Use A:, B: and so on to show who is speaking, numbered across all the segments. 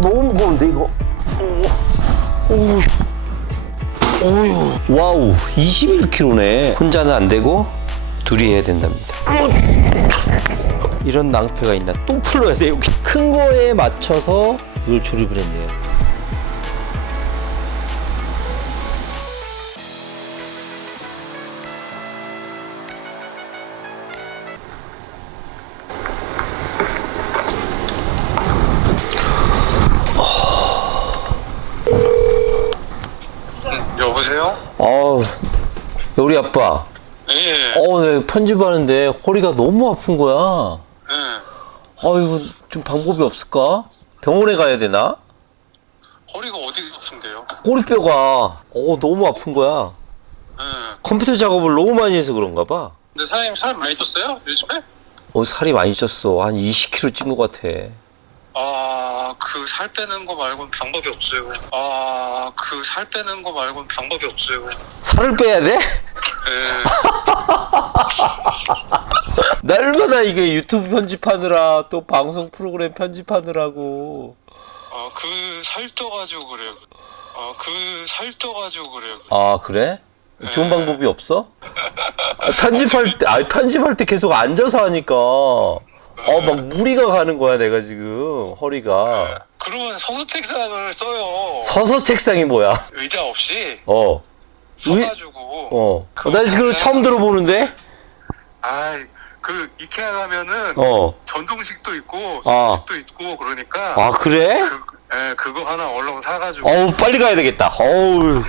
A: 너무 무거운데 이거. 오, 오, 와우, 21kg네. 혼자는 안 되고 둘이 해야 된답니다. 이런 낭패가 있나? 또 풀러야 돼 여기. 큰 거에 맞춰서 이걸 조립을 했네요. 아빠.
B: 예.
A: 어, 네, 편집하는데 허리가 너무 아픈 거야.
B: 예.
A: 아, 이거 좀 방법이 없을까? 병원에 가야 되나?
B: 허리가 어디 아픈데요?
A: 꼬리뼈가 어, 너무 아픈 거야.
B: 예.
A: 컴퓨터 작업을 너무 많이 해서 그런가 봐.
B: 근데 사장님 살 많이 쪘어요? 요즘에?
A: 어, 살이 많이 쪘어. 한 20kg 찐 것 같아.
B: 아, 그 살 빼는 거 말고는 방법이 없어요. 아, 그 살 빼는 거 말고는 방법이 없어요.
A: 살을 빼야 돼?
B: 예.
A: 날마다 이게 유튜브 편집하느라 또 방송 프로그램 편집하느라고.
B: 아, 그 살 쪄가지고 그래요. 아, 그 살 쪄가지고 그래요.
A: 아, 그래? 좋은
B: 네.
A: 방법이 없어? 아, 편집할 때, 아, 편집할 때 계속 앉아서 하니까. 어, 막 무리가 가는 거야, 내가 지금. 허리가.
B: 그러면 서서 책상을 써요.
A: 서서 책상이 뭐야?
B: 의자 없이
A: 어. 의-
B: 서가지고.
A: 어. 어, 나 지금 처음 들어보는데?
B: 아이, 그 이케아 가면은
A: 어.
B: 전동식도 있고
A: 아.
B: 손식도 있고 그러니까
A: 아, 그래?
B: 그, 예, 그거 하나 얼른 사가지고
A: 어우, 빨리 가야 되겠다. 어우.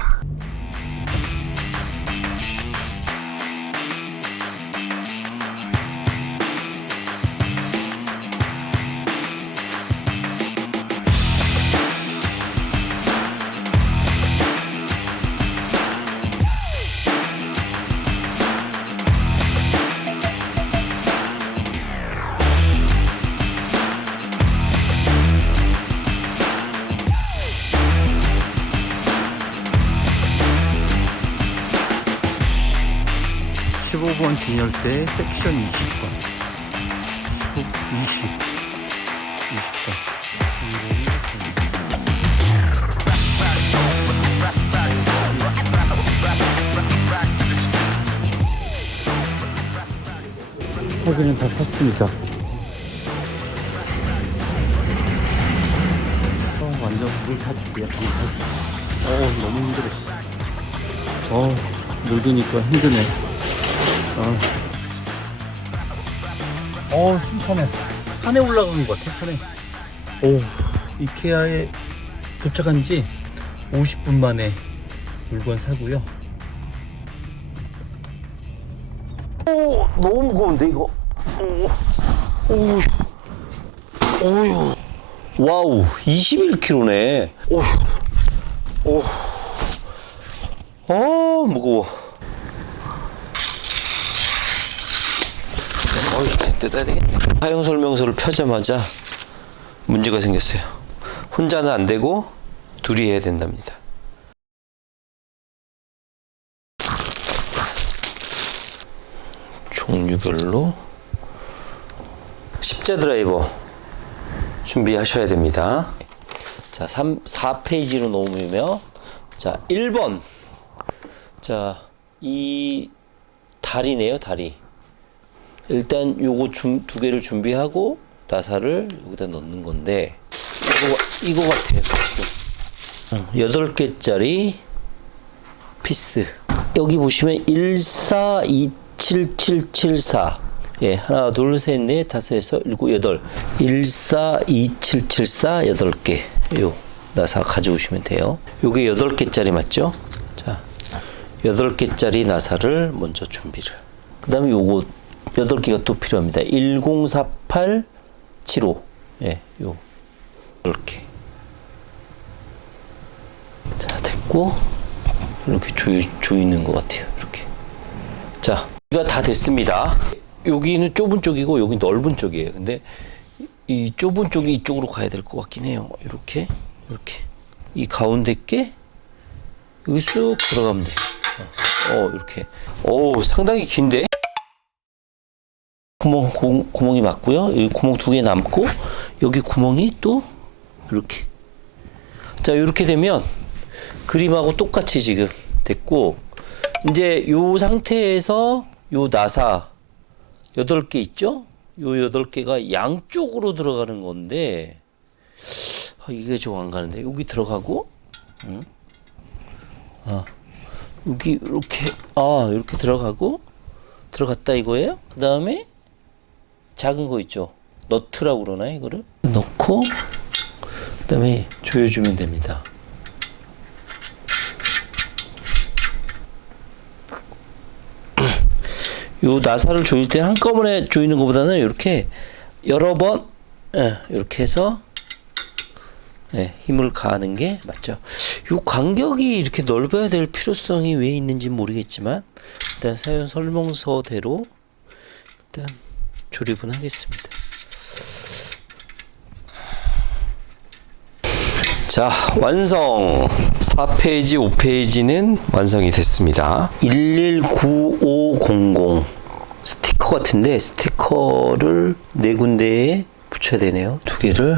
C: 번 진열대 섹션 20번 20, 20, 20번. 여기는 다 탔습니다. 어, 완전 불 타축이야 불 타축 어 너무 힘들어. 씨. 어 늙으니까 힘드네. 아. 어, 숨차네. 산에 올라가는 것 같아, 산에. 오, 이케아에 도착한 지 50분 만에 물건 사고요.
A: 오, 너무 무거운데 이거. 오, 오, 오유. 와우, 21kg네. 오, 오, 어 무거워. 어이, 뜯어야 되겠네. 사용 설명서를 펴자마자 문제가 생겼어요. 혼자는 안 되고 둘이 해야 된답니다. 종류별로 십자 드라이버 준비하셔야 됩니다. 자, 3, 4페이지로 놓으며 자, 1번. 자, 이 다리네요, 다리. 일단 요거 준- 두 개를 준비하고 나사를 여기다 넣는 건데 이거 이거 같아요. 여덟 개짜리 피스. 여기 보시면 14277774. 예, 하나, 둘, 셋, 넷, 다섯, 여섯, 일곱, 여덟. 142774 여덟 개. 요 나사 가져오시면 돼요. 요게 여덟 개짜리 맞죠? 자, 여덟 개짜리 나사를 먼저 준비를. 그다음에 요거 여덟 개가 또 필요합니다. 104875. 예, 요 개. 자, 됐고 이렇게 조이, 조이는 것 같아요. 이렇게. 자, 이가 다 됐습니다. 여기는 좁은 쪽이고 여기 넓은 쪽이에요. 근데 이 좁은 쪽이 이쪽으로 가야 될 것 같긴 해요. 이렇게, 이렇게. 이 가운데 게 여기 쑥 들어가면 돼요. 어, 이렇게. 오, 상당히 긴데? 구멍, 구, 구멍 이 맞고요. 여기 구멍 두 개 남고 여기 구멍이 또 이렇게 자, 이렇게 되면 그림하고 똑같이 지금 됐고 이제 요 상태에서 요 나사 여덟 개 있죠? 요 여덟 개가 양쪽으로 들어가는 건데 아, 이게 좀 안 가는데 여기 들어가고 응? 아, 여기 이렇게 아 이렇게 들어가고 들어갔다 이거예요? 그 다음에 작은 거 있죠? 너트라고 그러나 이거를 넣고 그 다음에 조여주면 됩니다. 요 나사를 조일 때는 한꺼번에 조이는 것보다는 이렇게 여러 번 예, 이렇게 해서 예, 힘을 가하는 게 맞죠. 요 간격이 이렇게 넓어야 될 필요성이 왜 있는지 모르겠지만 일단 사용 설명서대로 일단 조립은 하겠습니다. 자, 완성. 4페이지, 5페이지는 완성이 됐습니다. 119500 스티커 같은데 스티커를 네 군데에 붙여야 되네요. 두 개를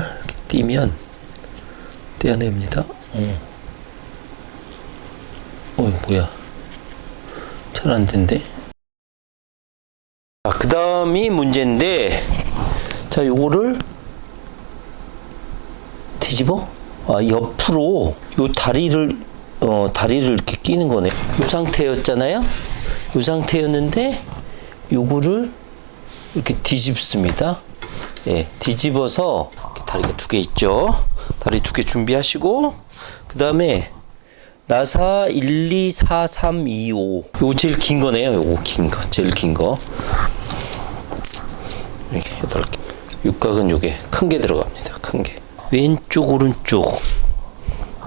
A: 띄면 떼어냅니다. 어, 어 뭐야? 잘 안 된대. 자, 그 다음이 문제인데, 자, 요거를 뒤집어? 아, 옆으로 요 다리를 어, 다리를 이렇게 끼는 거네. 요 상태였잖아요. 요 상태였는데 요거를 이렇게 뒤집습니다. 예, 뒤집어서 다리가 두 개 있죠. 다리 두 개 준비하시고 그 다음에 나사 1, 2, 4, 3, 2, 5. 요거 제일 긴 거네요. 요거 긴 거. 제일 긴 거. 이렇게 여덟 개. 육각은 요게 큰 게 들어갑니다. 큰 게. 왼쪽 오른쪽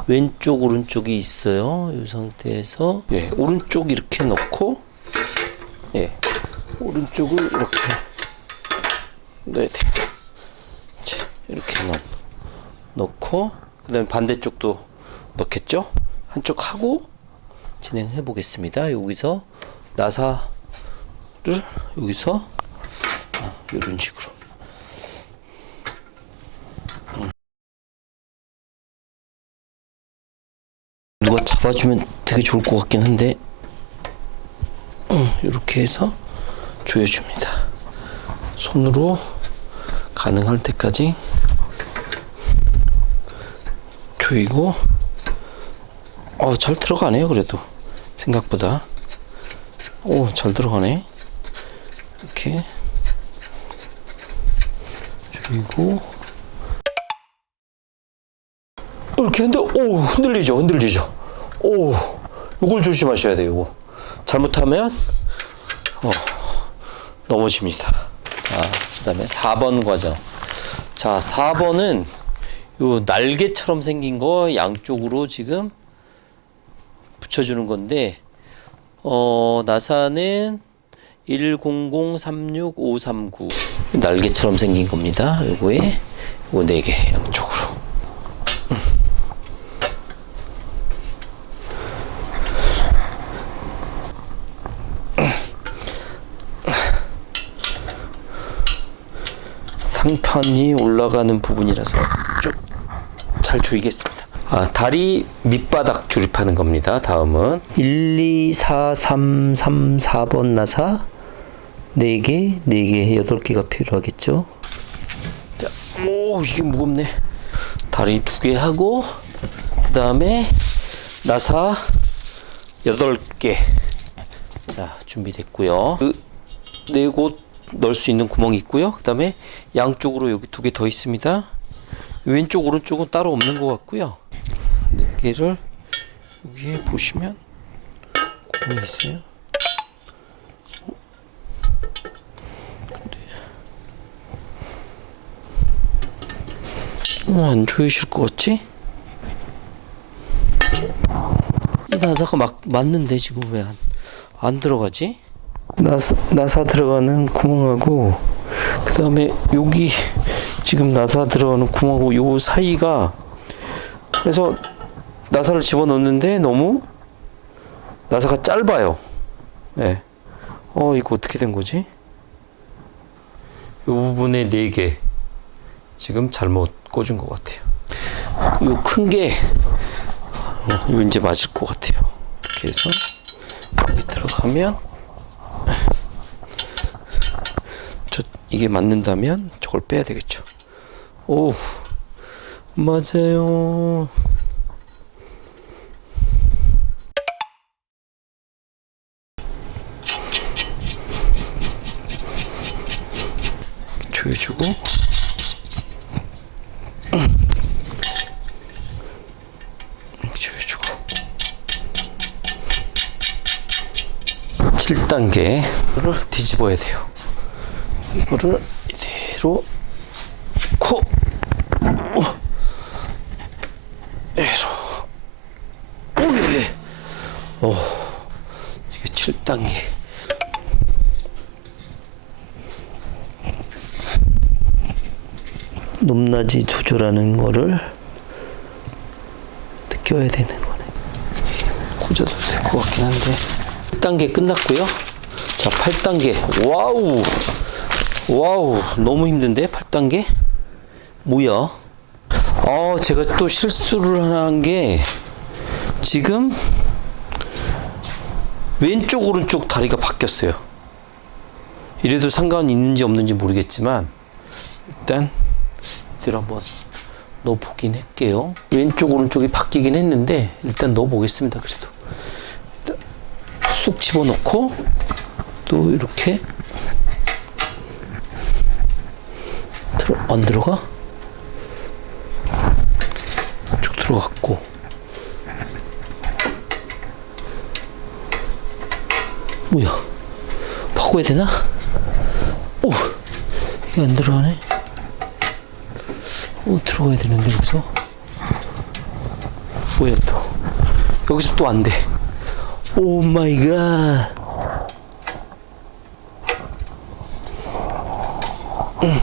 A: 왼쪽 오른쪽이 있어요. 이 상태에서 예, 오른쪽 이렇게 넣고 예, 오른쪽을 이렇게 네, 네. 자, 이렇게 넣, 넣고 그다음에 반대쪽도 넣겠죠. 한쪽 하고 진행해 보겠습니다. 여기서 나사를 여기서 아, 이런 식으로. 누가 잡아주면 되게 좋을 것 같긴 한데 이렇게 해서 조여줍니다. 손으로 가능할 때까지 조이고 어, 잘 들어가네요 그래도. 생각보다. 오 잘 들어가네. 이렇게 조이고 이렇게 흔들, 오, 흔들리죠, 흔들리죠. 오, 요걸 조심하셔야 돼요, 요거. 잘못하면, 어, 넘어집니다. 자, 그 다음에 4번 과정. 자, 4번은 요 날개처럼 생긴 거 양쪽으로 지금 붙여주는 건데, 어, 나사는 10036-539. 날개처럼 생긴 겁니다. 요거에, 요거 4개 양쪽으로. 상판이 올라가는 부분이라서 쭉 잘 조이겠습니다. 아, 다리 밑바닥 조립하는 겁니다. 다음은 1, 2, 4, 3, 3, 4번 나사 4개, 4개, 8개가 필요하겠죠. 자, 오, 이게 무겁네. 다리 두 개 하고 그 다음에 나사 8개. 자, 준비됐고요. 그 네곳 넣을 수 있는 구멍이 있고요. 그 다음에 양쪽으로 여기 두 개 더 있습니다. 왼쪽 오른쪽은 따로 없는 것 같고요. 네 개를 여기에 보시면 구멍이 있어요. 어, 안 조이실 것 같지? 이 나사가 막 맞는데 지금 왜 안 안 들어가지? 나사, 나사 들어가는 구멍하고 그 다음에 여기 지금 나사 들어가는 구멍하고 요 사이가 그래서 나사를 집어넣는데 너무 나사가 짧아요. 예. 네. 어 이거 어떻게 된 거지? 요 부분에 네 개 지금 잘못 꽂은 것 같아요. 요 큰 게 요 이제 맞을 것 같아요. 이렇게 해서 여기 들어가면 저 이게 맞는다면 저걸 빼야 되겠죠. 오 맞아요. 조여주고 7단계를 뒤집어야 돼요. 이거를 이대로 코 어. 이대로 오예 오 이게 7단계 높낮이 조절하는 거를 느껴야 되는 거네. 꽂아도 될 것 같긴 한데. 1단계 끝났고요. 자, 8단계. 와우. 와우. 너무 힘든데? 8단계? 뭐야? 아, 제가 또 실수를 하나 한 게 지금 왼쪽 오른쪽 다리가 바뀌었어요. 이래도 상관 있는지 없는지 모르겠지만 일단 이대로 한번 넣어 보긴 할게요. 왼쪽 오른쪽이 바뀌긴 했는데 일단 넣어 보겠습니다. 그래도 쑥 집어넣고 또 이렇게 들어 안 들어가? 쭉 들어갔고 뭐야? 바꿔야 되나? 오 이게 안 들어가네. 어, 들어가야 되는데 여기서 뭐야 또 여기서 또 안 돼. 오 마이 갓. 음.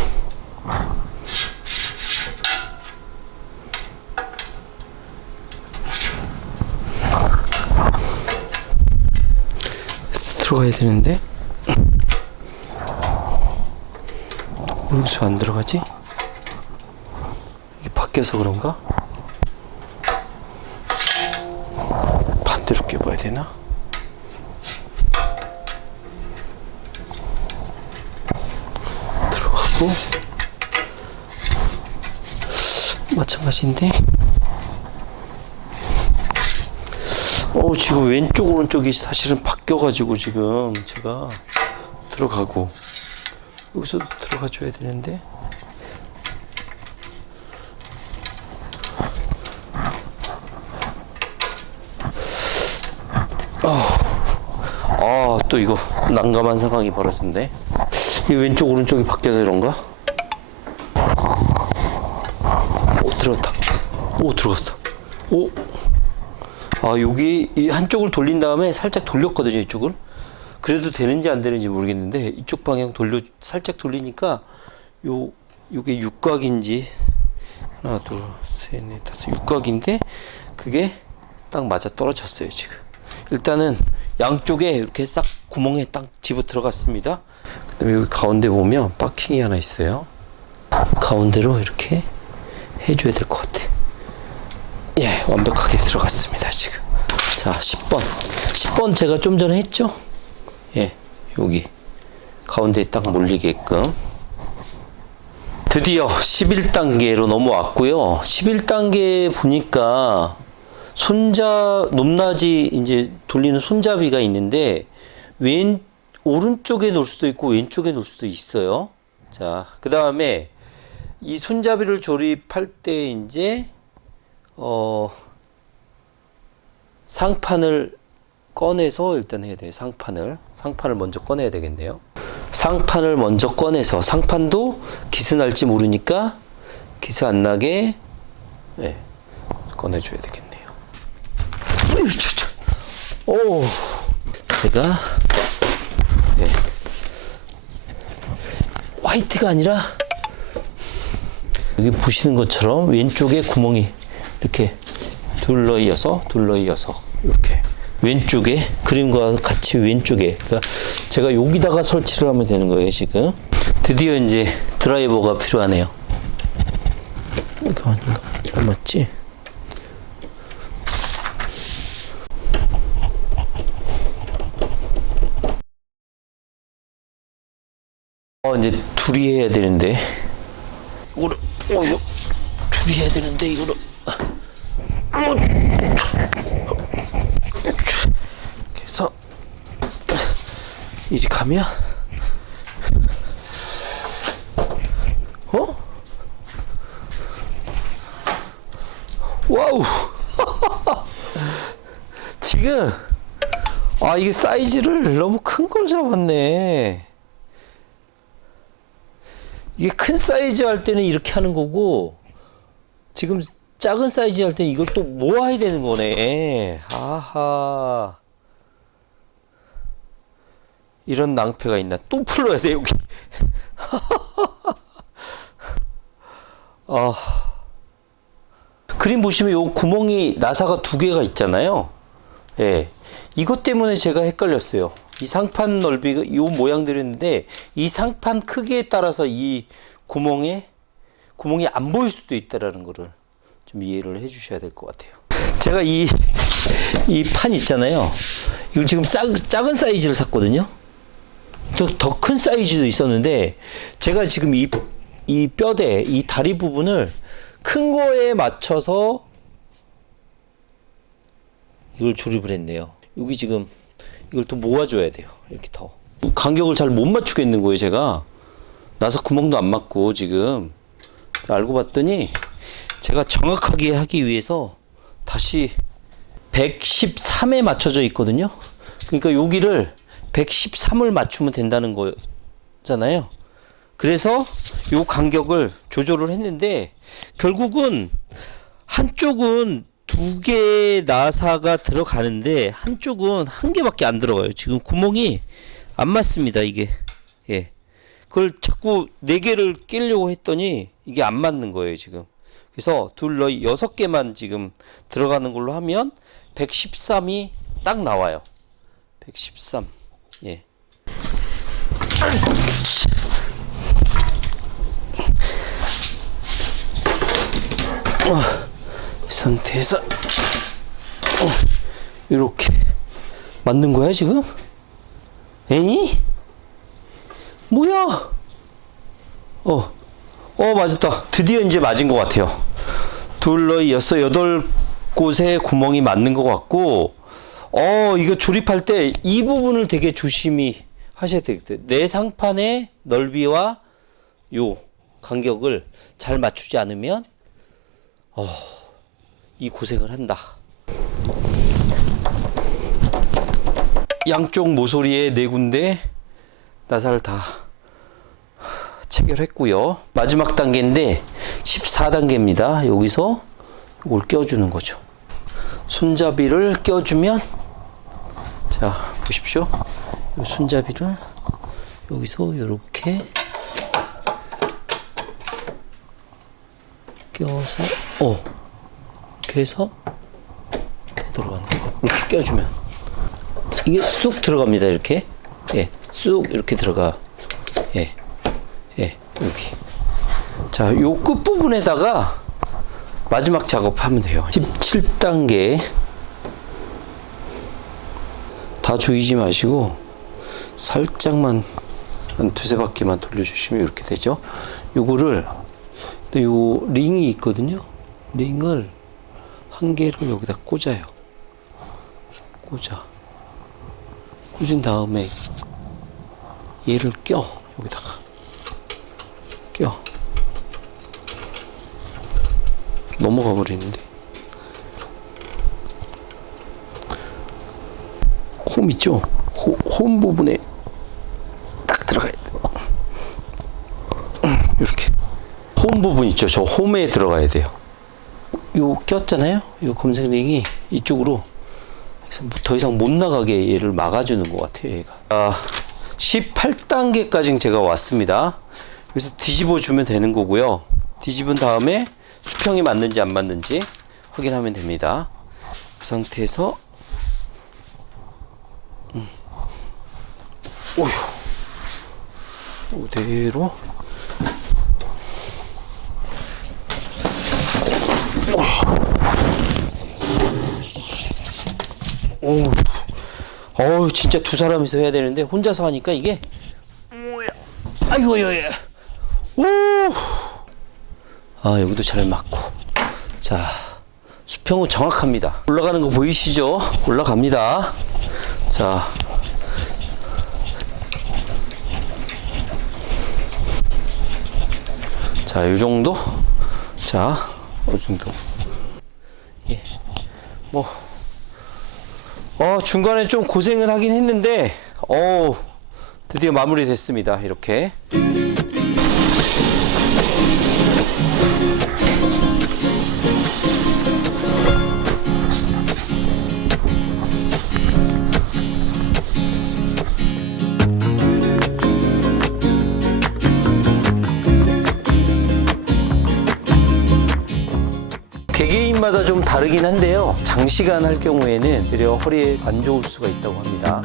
A: 들어가야 되는데 여기서 안 들어가지? 이게 바뀌어서 그런가? 반대로 껴봐야 되나? 들어가고 마찬가지인데 어 지금 왼쪽 오른쪽이 사실은 바뀌어가지고 지금 제가 들어가고 여기서도 들어가 줘야 되는데 아, 또 이거 난감한 상황이 벌어졌네. 이 왼쪽 오른쪽이 바뀌어서 그런가? 오, 들어갔다. 오, 들어갔어. 오. 아, 여기 이 한쪽을 돌린 다음에 살짝 돌렸거든요, 이쪽을. 그래도 되는지 안 되는지 모르겠는데 이쪽 방향 돌려 살짝 돌리니까 요 요게 육각인지 하나, 둘, 셋, 넷, 다섯 육각인데 그게 딱 맞아 떨어졌어요, 지금. 일단은 양쪽에 이렇게 싹 구멍에 딱 집어 들어갔습니다. 그다음에 여기 가운데 보면 바킹이 하나 있어요. 가운데로 이렇게 해줘야 될 것 같아. 예, 완벽하게 들어갔습니다 지금. 자, 10번. 10번 제가 좀 전에 했죠? 예, 여기 가운데에 딱 몰리게끔. 드디어 11단계로 넘어왔고요. 11단계 보니까 손자 높낮이 이제 돌리는 손잡이가 있는데 왼 오른쪽에 놓을 수도 있고 왼쪽에 놓을 수도 있어요. 자, 그 다음에 이 손잡이를 조립할 때 이제 어 상판을 꺼내서 일단 해야 돼요. 상판을 상판을 먼저 꺼내야 되겠네요. 상판을 먼저 꺼내서 상판도 기스 날지 모르니까 기스 안 나게 네, 꺼내줘야 되겠네요. 으이차차. 오, 제가 화이트가 아니라 여기 보시는 것처럼 왼쪽에 구멍이 이렇게 둘러 이어서 둘러 이어서 이렇게 왼쪽에 그림과 같이 왼쪽에. 그러니까 제가 여기다가 설치를 하면 되는 거예요 지금. 드디어 이제 드라이버가 필요하네요. 이거 아닌가? 잘 맞지 어 이제 둘이 해야 되는데. 이거를 어 이거 둘이 해야 되는데 이거를. 어, 그래서 이리 가면. 어? 와우. 지금 아 이게 사이즈를 너무 큰 걸 잡았네 이게 큰 사이즈 할 때는 이렇게 하는 거고 지금 작은 사이즈 할 때는 이걸 또 모아야 되는 거네. 아하. 이런 낭패가 있나? 또 풀러야 돼 여기. 아. 그림 보시면 요 구멍이 나사가 두 개가 있잖아요. 예. 이것 때문에 제가 헷갈렸어요 이 상판 넓이가 요 모양들이었는데 이 상판 크기에 따라서 이 구멍에 구멍이 안 보일 수도 있다라는 거를 좀 이해를 해 주셔야 될 것 같아요. 제가 이 이 판 있잖아요. 이걸 지금 작, 작은 사이즈를 샀거든요. 더큰 사이즈도 있었는데 제가 지금 이, 이 뼈대 이 다리 부분을 큰 거에 맞춰서 이걸 조립을 했네요. 여기 지금 이걸 또 모아줘야 돼요 이렇게 더 간격을 잘 못 맞추겠는 거예요 제가 나서 구멍도 안 맞고 지금 알고 봤더니 제가 정확하게 하기 위해서 다시 113에 맞춰져 있거든요. 그러니까 여기를 113을 맞추면 된다는 거잖아요. 그래서 요 간격을 조절을 했는데 결국은 한쪽은 두 개의 나사가 들어가는데 한쪽은 한 개밖에 안 들어가요. 지금 구멍이 안 맞습니다. 이게 예. 그걸 자꾸 네 개를 끼려고 했더니 이게 안 맞는 거예요 지금. 그래서 둘 너희 여섯 개만 지금 들어가는 걸로 하면 113이 딱 나와요. 113. 예. 어, 이 상태에서 어, 이렇게 맞는 거야 지금? 에이? 뭐야? 어, 어 맞았다. 드디어 이제 맞은 것 같아요. 둘러 여섯 여덟 곳에 구멍이 맞는 것 같고, 어 이거 조립할 때 이 부분을 되게 조심히 하셔야 되겠대요. 내 상판의 넓이와 요 간격을 잘 맞추지 않으면, 어, 이 고생을 한다. 양쪽 모서리에 네 군데 나사를 다 체결했고요. 마지막 단계인데 14단계입니다. 여기서 이걸 껴주는 거죠. 손잡이를 껴주면 자 보십시오. 이 손잡이를 여기서 이렇게 껴서 어 이렇게 해서 더 들어가는 거 이렇게 껴주면 이게 쑥 들어갑니다. 이렇게 예, 쑥 이렇게 들어가 예. 예, 여기. 자, 요 끝부분에다가 마지막 작업하면 돼요. 17단계. 다 조이지 마시고, 살짝만, 한 두세 바퀴만 돌려주시면 이렇게 되죠. 요거를, 요 링이 있거든요. 링을 한 개를 여기다 꽂아요. 꽂아. 꽂은 다음에 얘를 껴, 여기다가. 껴 넘어가 버리는데 홈 있죠? 호, 홈 부분에 딱 들어가야 돼 이렇게 홈 부분 있죠? 저 홈에 들어가야 돼요 요 꼈잖아요? 요 검색 링이 이쪽으로 그래서 뭐더 이상 못 나가게 얘를 막아주는 것 같아요 얘가 아, 18단계까지 제가 왔습니다 그래서 뒤집어 주면 되는 거고요. 뒤집은 다음에 수평이 맞는지 안 맞는지 확인하면 됩니다. 그 상태에서 음. 오휴 이대로 오, 어우 진짜 두 사람이서 해야 되는데 혼자서 하니까 이게 아이고, 예, 예. 오! 아, 여기도 잘 맞고. 자, 수평은 정확합니다. 올라가는 거 보이시죠? 올라갑니다. 자. 자, 요 정도? 자, 어 정도. 예. 뭐, 어, 중간에 좀 고생을 하긴 했는데, 어 드디어 마무리 됐습니다. 이렇게. 다르긴 한데요. 장시간 할 경우에는 오히려 허리에 안 좋을 수가 있다고 합니다.